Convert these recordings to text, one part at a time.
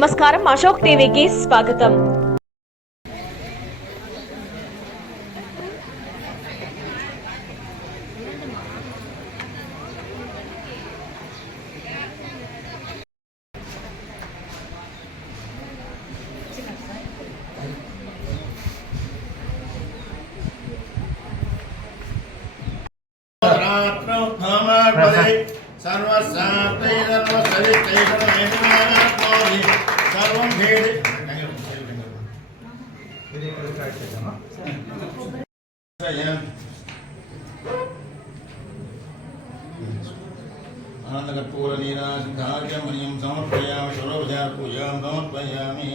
నమస్కారం, అశోక్ టీవీకి స్వాగతం. आनंदकर्पूरनीरासिद्धार्घ्यमणिं समर्पयामि षोडशोपचारपूजां समर्पयामि.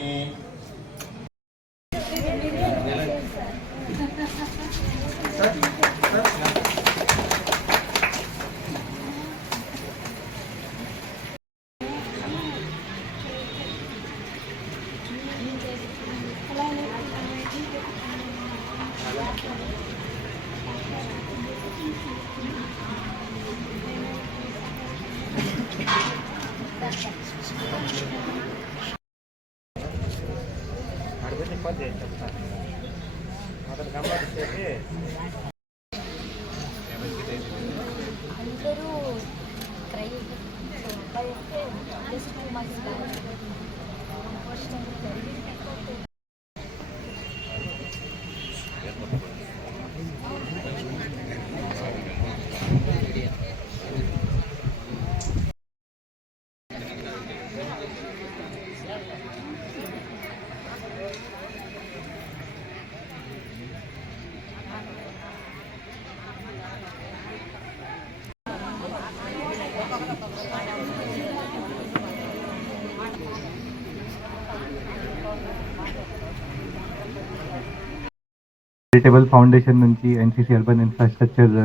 చారిటబుల్ ఫౌండేషన్ నుంచి ఎన్సీసీ అర్బన్ ఇన్ఫ్రాస్ట్రక్చర్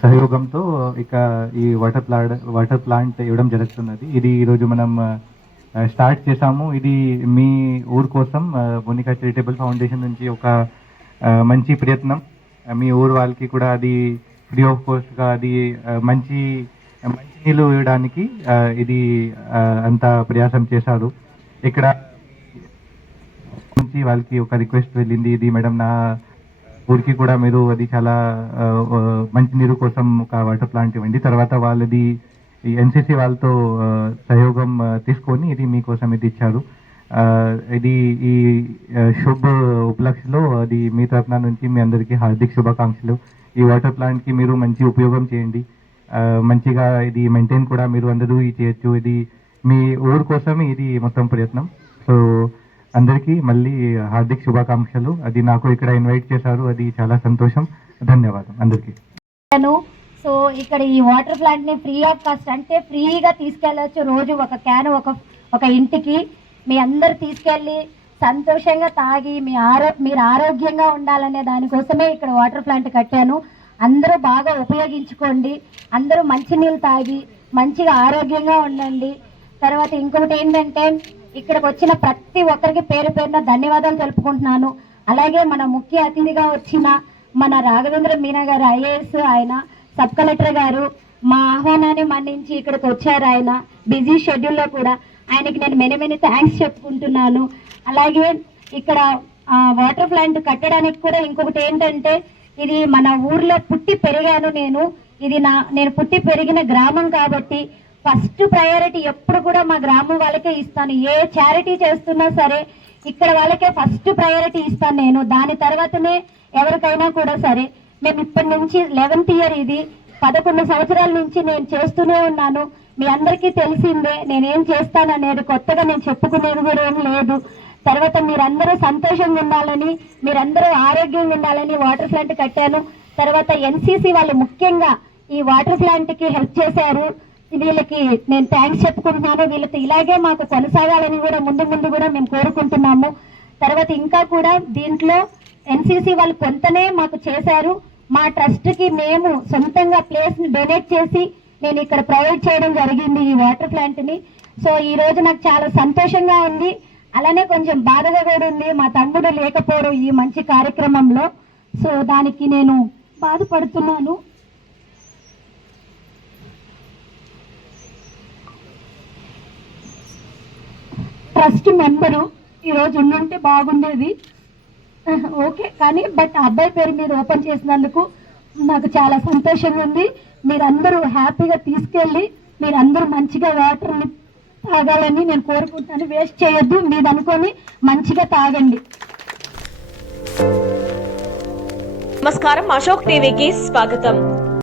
సహయోగంతో ఇక ఈ వాటర్ ప్లాంట్ ఇవ్వడం జరుగుతున్నది. ఇది ఈరోజు మనం స్టార్ట్ చేసాము. ఇది మీ ఊరు కోసం మోనికా చారిటబుల్ ఫౌండేషన్ నుంచి ఒక మంచి ప్రయత్నం. మీ ఊరు వాళ్ళకి కూడా అది ఫ్రీ ఆఫ్ కాస్ట్గా అది మంచి నీళ్ళు ఇవ్వడానికి ఇది అంత ప్రయాసం చేశారు. ఇక్కడ నుంచి వాళ్ళకి ఒక రిక్వెస్ట్ వెళ్ళింది, ఇది మేడం నా ఊరికి కూడా మీరు అది చాలా మంచి నీరు కోసం ఒక వాటర్ ప్లాంట్ ఇవ్వండి. తర్వాత వాళ్ళది ఎన్సీసీ వాళ్ళతో సహయోగం తీసుకొని ఇది మీకోసం ఇది ఇచ్చారు. ఇది ఈ శుభ ఉపలక్షలో అది మీ తరఫున నుంచి మీ అందరికీ హార్దిక శుభాకాంక్షలు. ఈ వాటర్ ప్లాంట్కి మీరు మంచి ఉపయోగం చేయండి, మంచిగా ఇది మెయింటైన్ కూడా మీరు అందరూ చేయొచ్చు. ఇది మీ ఊరు కోసం ఇది మొత్తం ప్రయత్నం. సో అందరికీ మళ్ళీ హార్దిక శుభాకాంక్షలు. అది నాకు ఇక్కడ ఇన్వైట్ చేశారు, అది చాలా సంతోషం. ధన్యవాదం అందరికీ. సో ఇక్కడ ఈ వాటర్ ప్లాంట్ ని ఫ్రీ ఆఫ్ కాస్ట్ అంటే ఫ్రీగా తీసుకెళ్లొచ్చు. రోజు ఒక క్యాన్ ఒక ఇంటికి మీ అందరు తీసుకెళ్ళి సంతోషంగా తాగి మీరు ఆరోగ్యంగా ఉండాలనే దానికోసమే ఇక్కడ వాటర్ ప్లాంట్ కట్టాను. అందరూ బాగా ఉపయోగించుకోండి, అందరూ మంచినీళ్ళు తాగి మంచిగా ఆరోగ్యంగా ఉండండి. తర్వాత ఇంకొకటి ఏంటంటే ఇక్కడికి వచ్చిన ప్రతి ఒక్కరికి పేరు పేరున ధన్యవాదాలు తెలుపుకుంటున్నాను. అలాగే మన ముఖ్య అతిథిగా వచ్చిన మన రాఘవేంద్ర మీనా గారు ఐఏఎస్, ఆయన సబ్ కలెక్టర్ గారు మా ఆహ్వానాన్ని మన్నించి ఇక్కడికి వచ్చారు. ఆయన బిజీ షెడ్యూల్లో కూడా ఆయనకి నేను మెనీ థ్యాంక్స్ చెప్పుకుంటున్నాను. అలాగే ఇక్కడ వాటర్ ప్లాంట్ కట్టడానికి కూడా ఇంకొకటి ఏంటంటే ఇది మన ఊర్లో పుట్టి పెరిగాను నేను. ఇది నేను పుట్టి పెరిగిన గ్రామం కాబట్టి ఫస్ట్ ప్రయారిటీ ఎప్పుడు కూడా మా గ్రామం వాళ్ళకే ఇస్తాను. ఏ చారిటీ చేస్తున్నా సరే ఇక్కడ వాళ్ళకే ఫస్ట్ ప్రయారిటీ ఇస్తాను నేను. దాని తర్వాతనే ఎవరికైనా కూడా సరే. మేము ఇప్పటి నుంచి 11th ఇయర్, ఇది 11 సంవత్సరాల నుంచి నేను చేస్తూనే ఉన్నాను. మీ అందరికీ తెలిసిందే నేనేం చేస్తాననేది కొత్తగా నేను చెప్పుకునేది కూడా ఏం లేదు. తర్వాత మీరందరూ సంతోషంగా ఉండాలని, మీరందరూ ఆరోగ్యంగా ఉండాలని వాటర్ ప్లాంట్ కట్టాను. తర్వాత ఎన్సీసీ వాళ్ళు ముఖ్యంగా ఈ వాటర్ ప్లాంట్ కి హెల్ప్ చేశారు. వీళ్ళకి నేను థ్యాంక్స్ చెప్పుకుంటున్నాను. వీళ్ళతో ఇలాగే మాకు కొనసాగాలని కూడా ముందు కూడా మేము కోరుకుంటున్నాము. తర్వాత ఇంకా కూడా దీంట్లో ఎన్సీసీ వాళ్ళు కొంతనే మాకు చేశారు. మా ట్రస్ట్ కి మేము సొంతంగా ప్లేస్ ని డొనేట్ చేసి నేను ఇక్కడ ప్రొవైడ్ చేయడం జరిగింది ఈ వాటర్ ప్లాంట్ ని. సో ఈ రోజు నాకు చాలా సంతోషంగా ఉంది, అలానే కొంచెం బాధగా కూడా ఉంది మా తమ్ముడు లేకపోవడం ఈ మంచి కార్యక్రమంలో. సో దానికి నేను బాధపడుతున్నాను. ట్రస్ట్ మెంబరు ఈరోజు ఉండుంటే బాగుండేది. ఓకే, కానీ బట్ అబ్బాయి పేరు మీద ఓపెన్ చేసినందుకు నాకు చాలా సంతోషంగా ఉంది. మీరందరూ హ్యాపీగా తీసుకెళ్ళి మీరందరూ మంచిగా వాటర్ని తాగాలని నేను కోరుకుంటాను. వేస్ట్ చేయొద్దు, మీరు అనుకొని మంచిగా తాగండి. నమస్కారం, అశోక్ టీవీకి స్వాగతం.